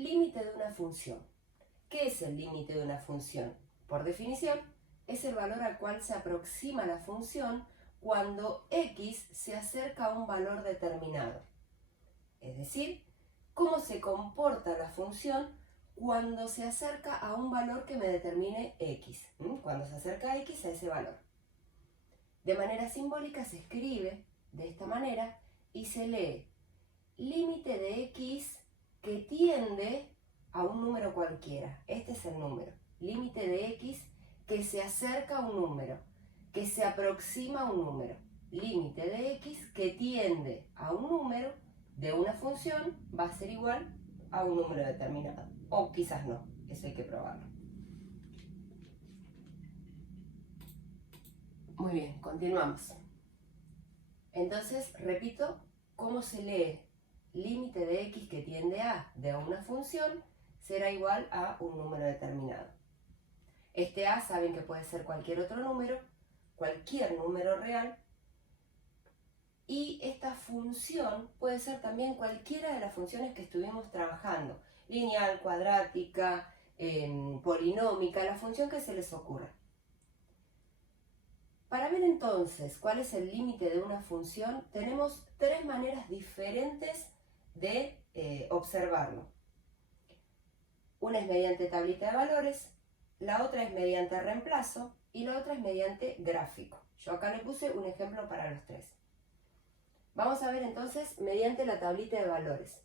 Límite de una función. ¿Qué es el límite de una función? Por definición, es el valor al cual se aproxima la función cuando x se acerca a un valor determinado. Es decir, cómo se comporta la función cuando se acerca a un valor que me determine x. Cuando se acerca a x a ese valor. De manera simbólica se escribe de esta manera y se lee límite de x que tiende a un número cualquiera. Este es el número. Límite de x que se acerca a un número, que se aproxima a un número. Límite de x que tiende a un número de una función va a ser igual a un número determinado. O quizás no, eso hay que probarlo. Muy bien, continuamos. Entonces, repito, ¿cómo se lee? Límite de x que tiende a de una función será igual a un número determinado. Este a saben que puede ser cualquier otro número, cualquier número real, y esta función puede ser también cualquiera de las funciones que estuvimos trabajando, lineal, cuadrática, polinómica, la función que se les ocurra. Para ver entonces cuál es el límite de una función, tenemos tres maneras diferentes de observarlo. Una es mediante tablita de valores, la otra es mediante reemplazo y la otra es mediante gráfico. Yo acá le puse un ejemplo para los tres. Vamos a ver entonces mediante la tablita de valores.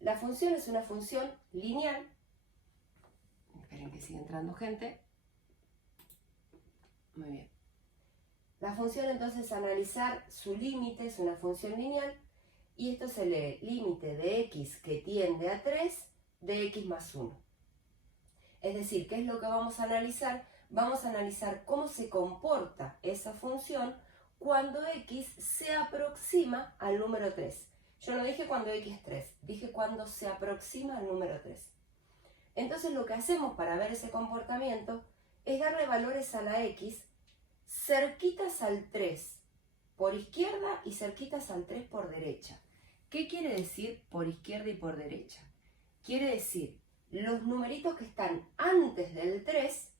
La función es una función lineal. Esperen que siga entrando gente. Muy bien. La función entonces analizar su límite es una función lineal y esto se lee límite de x que tiende a 3 de x más 1. Es decir, ¿qué es lo que vamos a analizar? Vamos a analizar cómo se comporta esa función cuando x se aproxima al número 3. Yo no dije cuando x es 3, dije cuando se aproxima al número 3. Entonces lo que hacemos para ver ese comportamiento es darle valores a la x cerquitas al 3 por izquierda y cerquitas al 3 por derecha. ¿Qué quiere decir por izquierda y por derecha? Quiere decir los numeritos que están antes del 3,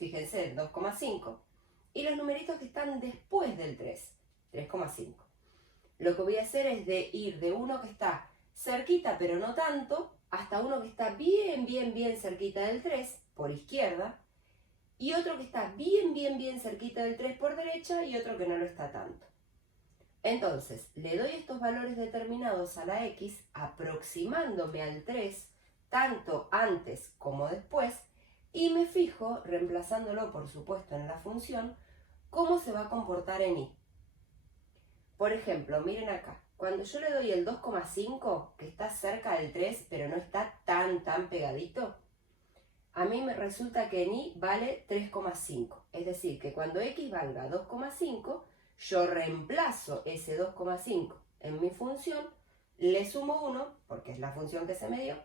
fíjense, el 2,5, y los numeritos que están después del 3, 3,5. Lo que voy a hacer es ir de uno que está cerquita pero no tanto, hasta uno que está bien cerquita del 3 por izquierda, y otro que está bien cerquita del 3 por derecha y otro que no lo está tanto. Entonces, le doy estos valores determinados a la x aproximándome al 3 tanto antes como después y me fijo, reemplazándolo por supuesto en la función, cómo se va a comportar en y. Por ejemplo, miren acá, cuando yo le doy el 2,5, que está cerca del 3 pero no está tan pegadito, a mí me resulta que en y vale 3,5. Es decir, que cuando x valga 2,5, yo reemplazo ese 2,5 en mi función, le sumo 1, porque es la función que se me dio,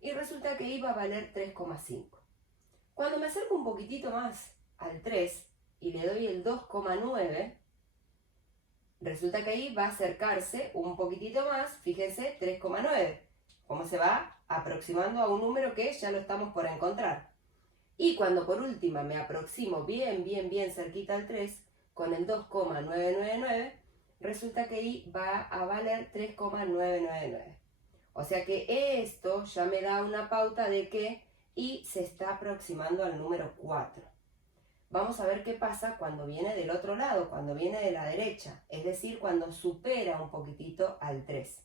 y resulta que y va a valer 3,5. Cuando me acerco un poquitito más al 3 y le doy el 2,9, resulta que y va a acercarse un poquitito más, fíjense, 3,9. ¿Cómo se va? Aproximando a un número que ya lo estamos por encontrar. Y cuando por última me aproximo bien cerquita al 3, con el 2,999, resulta que y va a valer 3,999. O sea que esto ya me da una pauta de que y se está aproximando al número 4. Vamos a ver qué pasa cuando viene del otro lado, cuando viene de la derecha, es decir, cuando supera un poquitito al 3.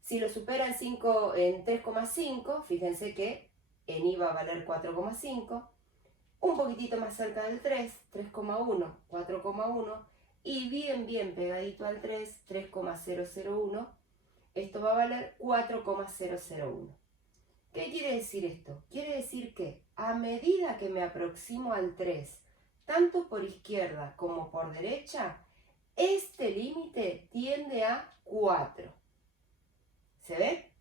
Si lo supera en 3,5, fíjense que en y va a valer 4,5, un poquitito más cerca del 3, 3,1, 4,1, y bien pegadito al 3, 3,001, esto va a valer 4,001. ¿Qué quiere decir esto? Quiere decir que a medida que me aproximo al 3, tanto por izquierda como por derecha, este límite tiende a 4. ¿Se ve?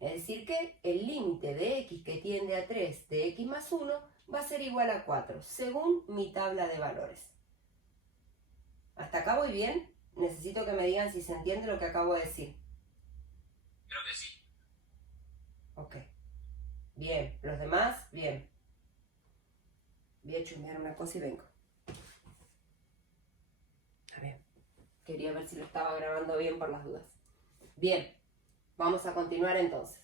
Es decir que el límite de x que tiende a 3 de x más 1 va a ser igual a 4, según mi tabla de valores. ¿Hasta acá voy bien? Necesito que me digan si se entiende lo que acabo de decir. Creo que sí. Bien. ¿Los demás? Bien. Voy a chusmear una cosa y vengo. A ver. Quería ver si lo estaba grabando bien por las dudas. Bien. Vamos a continuar entonces.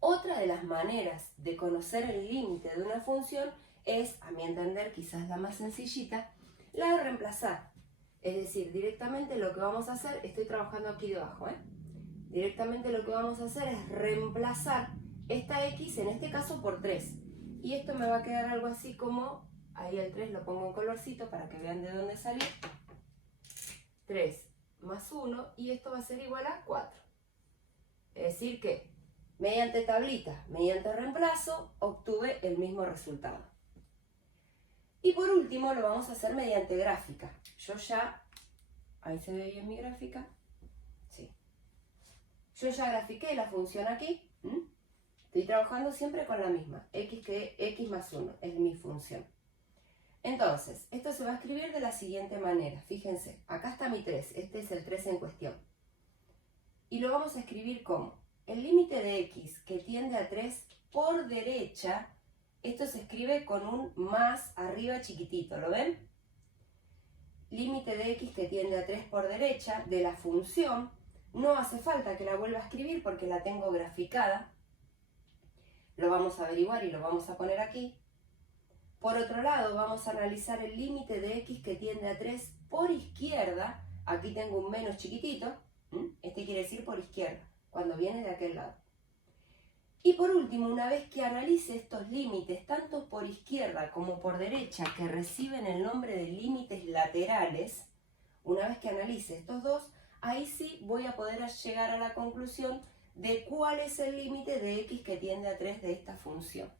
Otra de las maneras de conocer el límite de una función es, a mi entender, quizás la más sencillita, la de reemplazar. Es decir, directamente lo que vamos a hacer, estoy trabajando aquí debajo, directamente lo que vamos a hacer es reemplazar esta x, en este caso, por 3. Y esto me va a quedar algo así como, ahí el 3 lo pongo en colorcito para que vean de dónde salió. 3 más 1, y esto va a ser igual a 4. Es decir que, mediante tablita, mediante reemplazo, obtuve el mismo resultado. Y por último lo vamos a hacer mediante gráfica. Yo ya, ahí se ve bien mi gráfica, sí. Yo ya grafiqué la función aquí. Estoy trabajando siempre con la misma, x más 1, es mi función. Entonces, esto se va a escribir de la siguiente manera. Fíjense, acá está mi 3, este es el 3 en cuestión. Y lo vamos a escribir como el límite de x que tiende a 3 por derecha, esto se escribe con un más arriba chiquitito, ¿lo ven? Límite de x que tiende a 3 por derecha de la función, no hace falta que la vuelva a escribir porque la tengo graficada. Lo vamos a averiguar y lo vamos a poner aquí. Por otro lado, vamos a analizar el límite de x que tiende a 3 por izquierda. Aquí tengo un menos chiquitito. Este quiere decir por izquierda, cuando viene de aquel lado. Y por último, una vez que analice estos límites, tanto por izquierda como por derecha, que reciben el nombre de límites laterales, una vez que analice estos dos, ahí sí voy a poder llegar a la conclusión de cuál es el límite de x que tiende a 3 de esta función.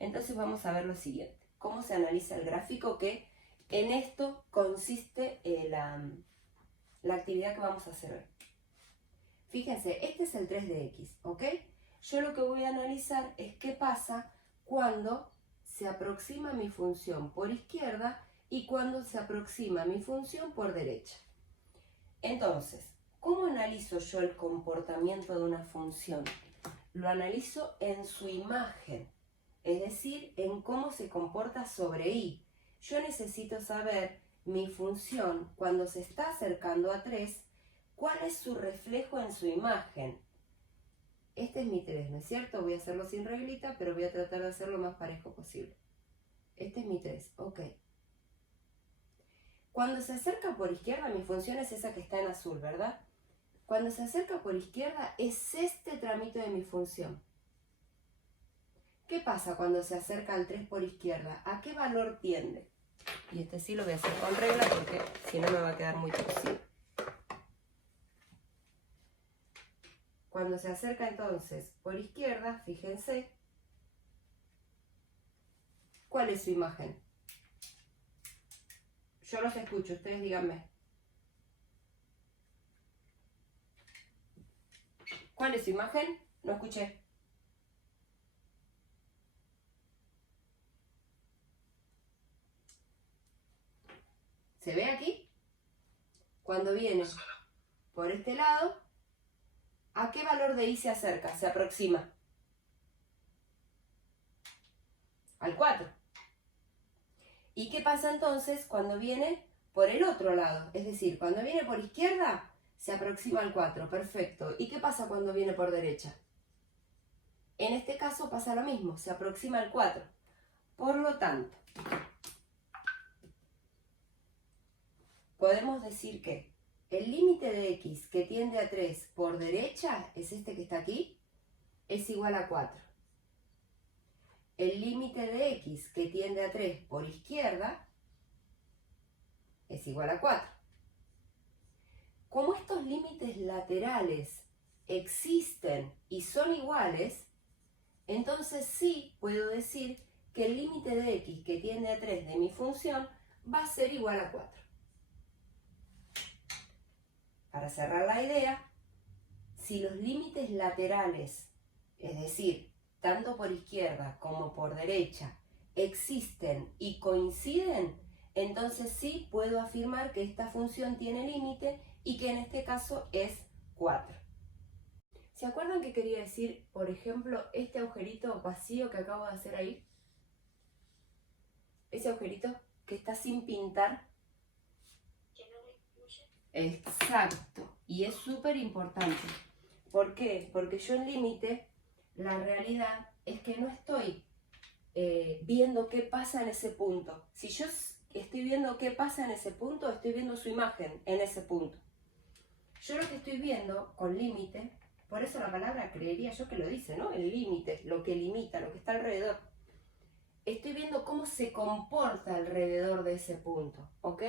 Entonces vamos a ver lo siguiente. ¿Cómo se analiza el gráfico? Que en esto consiste la actividad que vamos a hacer hoy. Fíjense, este es el 3 de x, ¿ok? Yo lo que voy a analizar es qué pasa cuando se aproxima mi función por izquierda y cuando se aproxima mi función por derecha. Entonces, ¿cómo analizo yo el comportamiento de una función? Lo analizo en su imagen, es decir, en cómo se comporta sobre y. Yo necesito saber mi función cuando se está acercando a 3, cuál es su reflejo en su imagen. Este es mi 3, ¿no es cierto? Voy a hacerlo sin reglita, pero voy a tratar de hacerlo lo más parejo posible. Este es mi 3, ok. Cuando se acerca por izquierda, mi función es esa que está en azul, ¿verdad? Cuando se acerca por izquierda, es este tramito de mi función. ¿Qué pasa cuando se acerca al 3 por izquierda? ¿A qué valor tiende? Y este sí lo voy a hacer con regla porque si no me va a quedar muy torcido. Cuando se acerca entonces por izquierda, fíjense, ¿cuál es su imagen? Yo los escucho, ustedes díganme. ¿Cuál es su imagen? No escuché. ¿Se ve aquí? Cuando viene por este lado, ¿a qué valor de i se acerca? Se aproxima. Al 4. ¿Y qué pasa entonces cuando viene por el otro lado? Es decir, cuando viene por izquierda, se aproxima al 4. Perfecto. ¿Y qué pasa cuando viene por derecha? En este caso pasa lo mismo, se aproxima al 4. Por lo tanto, podemos decir que el límite de x que tiende a 3 por derecha, es este que está aquí, es igual a 4. El límite de x que tiende a 3 por izquierda es igual a 4. Como estos límites laterales existen y son iguales, entonces sí puedo decir que el límite de x que tiende a 3 de mi función va a ser igual a 4. Para cerrar la idea, si los límites laterales, es decir, tanto por izquierda como por derecha, existen y coinciden, entonces sí puedo afirmar que esta función tiene límite y que en este caso es 4. ¿Se acuerdan qué quería decir, por ejemplo, este agujerito vacío que acabo de hacer ahí? Ese agujerito que está sin pintar. Que no le incluye. Exacto. Y es súper importante. ¿Por qué? Porque yo en límite, la realidad es que no estoy viendo qué pasa en ese punto. Si yo estoy viendo qué pasa en ese punto, estoy viendo su imagen en ese punto. Yo lo que estoy viendo con límite, por eso la palabra creería yo que lo dice, ¿no? El límite, lo que limita, lo que está alrededor. Estoy viendo cómo se comporta alrededor de ese punto, ¿ok?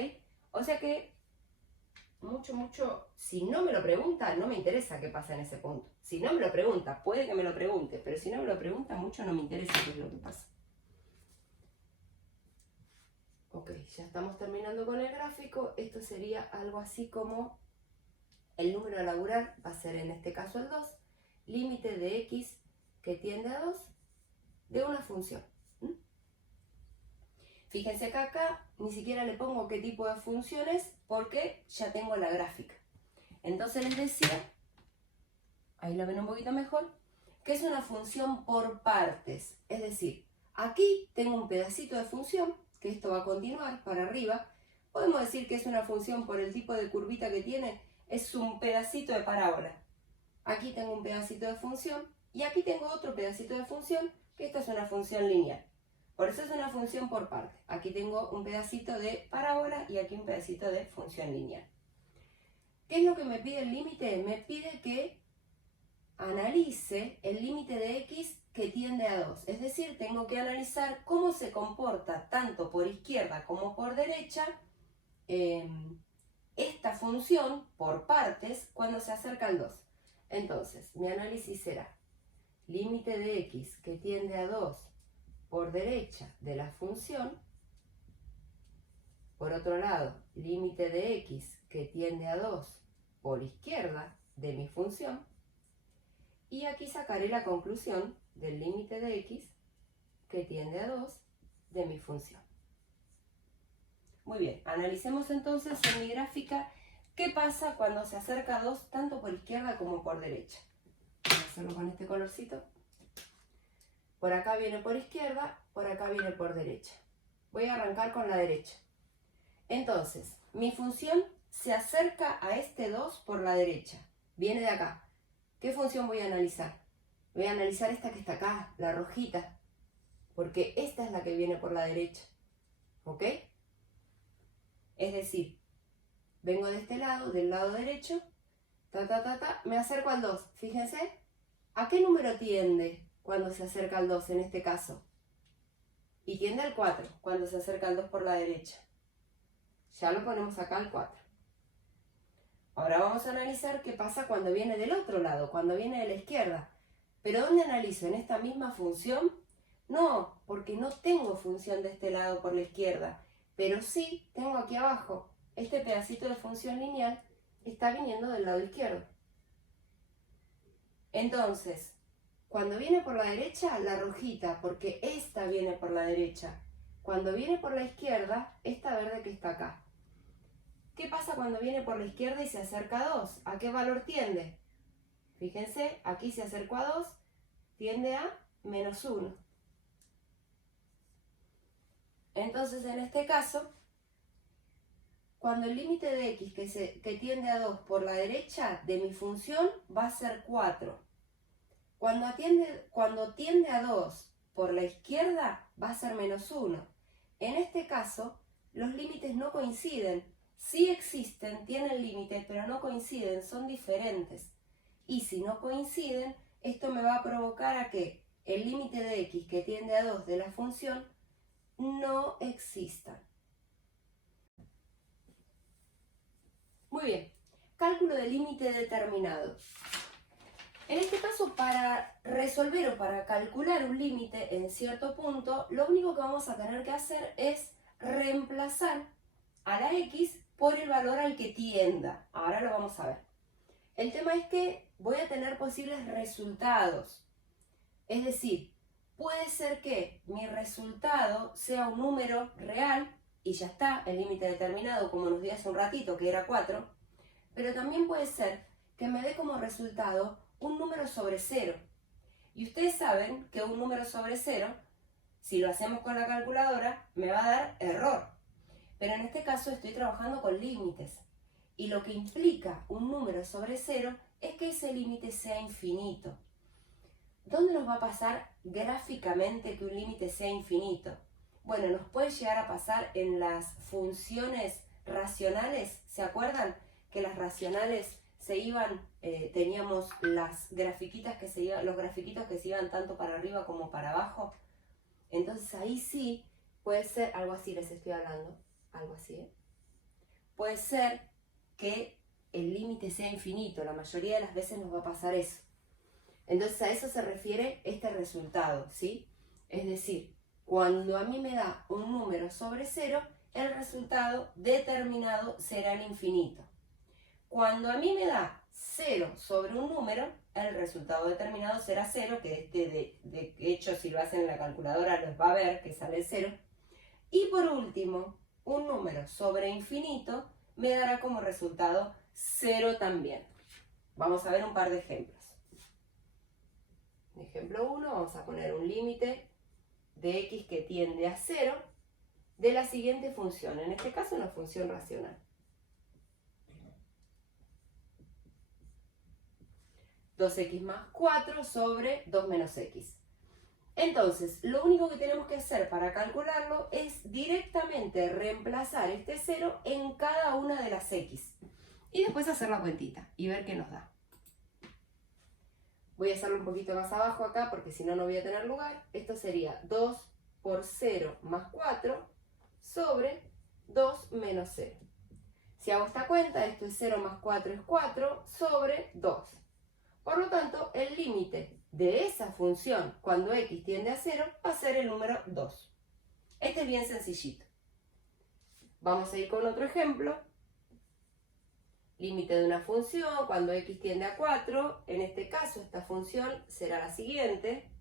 O sea que mucho, si no me lo pregunta, no me interesa qué pasa en ese punto. Si no me lo pregunta, puede que me lo pregunte, pero si no me lo pregunta, mucho no me interesa qué es lo que pasa. Ok, ya estamos terminando con el gráfico. Esto sería algo así como el número a laburar, va a ser en este caso el 2, límite de x que tiende a 2 de una función. Fíjense que acá ni siquiera le pongo qué tipo de función es porque ya tengo la gráfica. Entonces les decía, ahí la ven un poquito mejor, que es una función por partes. Es decir, aquí tengo un pedacito de función, que esto va a continuar para arriba. Podemos decir que es una función por el tipo de curvita que tiene, es un pedacito de parábola. Aquí tengo un pedacito de función y aquí tengo otro pedacito de función, que esta es una función lineal. Por eso es una función por parte. Aquí tengo un pedacito de parábola y aquí un pedacito de función lineal. ¿Qué es lo que me pide el límite? Me pide que analice el límite de x que tiende a 2. Es decir, tengo que analizar cómo se comporta tanto por izquierda como por derecha esta función por partes cuando se acerca al 2. Entonces, mi análisis será límite de x que tiende a 2 por derecha de la función. Por otro lado, límite de x que tiende a 2 por izquierda de mi función. Y aquí sacaré la conclusión del límite de x que tiende a 2 de mi función. Muy bien, analicemos entonces en mi gráfica qué pasa cuando se acerca a 2 tanto por izquierda como por derecha. Voy a hacerlo con este colorcito. Por acá viene por izquierda, por acá viene por derecha. Voy a arrancar con la derecha. Entonces, mi función se acerca a este 2 por la derecha. Viene de acá. ¿Qué función voy a analizar? Voy a analizar esta que está acá, la rojita. Porque esta es la que viene por la derecha. ¿Ok? Es decir, vengo de este lado, del lado derecho. Me acerco al 2. Fíjense, ¿a qué número tiende cuando se acerca al 2 en este caso? Y tiende al 4 cuando se acerca al 2 por la derecha. Ya lo ponemos acá al 4. Ahora vamos a analizar qué pasa cuando viene del otro lado, cuando viene de la izquierda. ¿Pero dónde analizo? ¿En esta misma función? No, porque no tengo función de este lado por la izquierda. Pero sí tengo aquí abajo. Este pedacito de función lineal está viniendo del lado izquierdo. Entonces, cuando viene por la derecha, la rojita, porque esta viene por la derecha. Cuando viene por la izquierda, esta verde que está acá. ¿Qué pasa cuando viene por la izquierda y se acerca a 2? ¿A qué valor tiende? Fíjense, aquí se acercó a 2, tiende a menos 1. Entonces, en este caso, cuando el límite de x que tiende a 2 por la derecha de mi función va a ser 4. Cuando tiende a 2 por la izquierda va a ser menos 1. En este caso, los límites no coinciden. Sí existen, tienen límites, pero no coinciden, son diferentes. Y si no coinciden, esto me va a provocar a que el límite de x que tiende a 2 de la función no exista. Muy bien, cálculo de límite determinado. En este caso, para resolver o para calcular un límite en cierto punto, lo único que vamos a tener que hacer es reemplazar a la x por el valor al que tienda. Ahora lo vamos a ver. El tema es que voy a tener posibles resultados. Es decir, puede ser que mi resultado sea un número real y ya está, el límite determinado, como nos di hace un ratito, que era 4. Pero también puede ser que me dé como resultado un número sobre 0. Y ustedes saben que un número sobre 0, si lo hacemos con la calculadora, me va a dar error. Pero en este caso estoy trabajando con límites. Y lo que implica un número sobre 0 es que ese límite sea infinito. ¿Dónde nos va a pasar gráficamente que un límite sea infinito? Bueno, nos puede llegar a pasar en las funciones racionales. ¿Se acuerdan que las racionales se iban, teníamos las grafiquitas que se iban, los grafiquitos que se iban tanto para arriba como para abajo? Entonces ahí sí puede ser, algo así les estoy hablando, algo así, ¿eh? Puede ser que el límite sea infinito, la mayoría de las veces nos va a pasar eso. Entonces a eso se refiere este resultado, ¿sí? Es decir, cuando a mí me da un número sobre 0, el resultado determinado será el infinito. Cuando a mí me da 0 sobre un número, el resultado determinado será 0, que de hecho si lo hacen en la calculadora los va a ver que sale 0. Y por último, un número sobre infinito me dará como resultado 0 también. Vamos a ver un par de ejemplos. Ejemplo 1, vamos a poner un límite de x que tiende a 0 de la siguiente función, en este caso una función racional. 2x más 4 sobre 2 menos x. Entonces, lo único que tenemos que hacer para calcularlo es directamente reemplazar este 0 en cada una de las x. Y después hacer la cuentita y ver qué nos da. Voy a hacerlo un poquito más abajo acá porque si no, no voy a tener lugar. Esto sería 2 por 0 más 4 sobre 2 menos 0. Si hago esta cuenta, esto es 0 más 4 es 4 sobre 2. Por lo tanto, el límite de esa función cuando x tiende a 0 va a ser el número 2. Este es bien sencillito. Vamos a ir con otro ejemplo. Límite de una función cuando x tiende a 4. En este caso, esta función será la siguiente.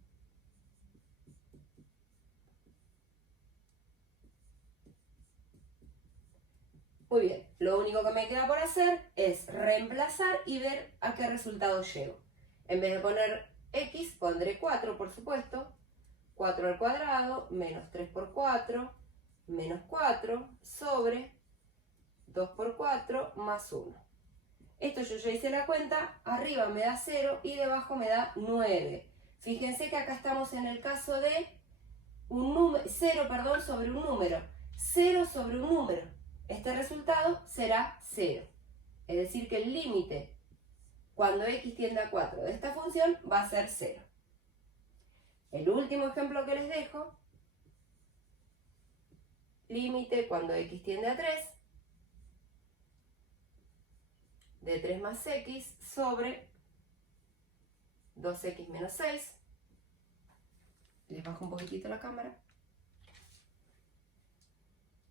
Muy bien, lo único que me queda por hacer es reemplazar y ver a qué resultado llego. En vez de poner x, pondré 4, por supuesto. 4 al cuadrado menos 3 por 4 menos 4 sobre 2 por 4 más 1. Esto yo ya hice la cuenta, arriba me da 0 y debajo me da 9. Fíjense que acá estamos en el caso de 0 sobre un número. 0 sobre un número. Este resultado será 0. Es decir que el límite cuando x tiende a 4 de esta función va a ser 0. El último ejemplo que les dejo, límite cuando x tiende a 3 de 3 más x sobre 2x menos 6. Les bajo un poquitito la cámara.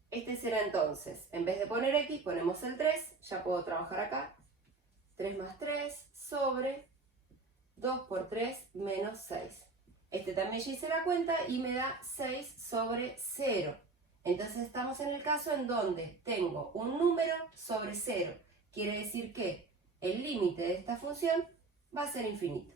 Este será entonces, en vez de poner x, ponemos el 3, ya puedo trabajar acá. 3 más 3 sobre 2 por 3 menos 6. Este también ya hice la cuenta y me da 6 sobre 0. Entonces estamos en el caso en donde tengo un número sobre 0. Quiere decir que el límite de esta función va a ser infinito.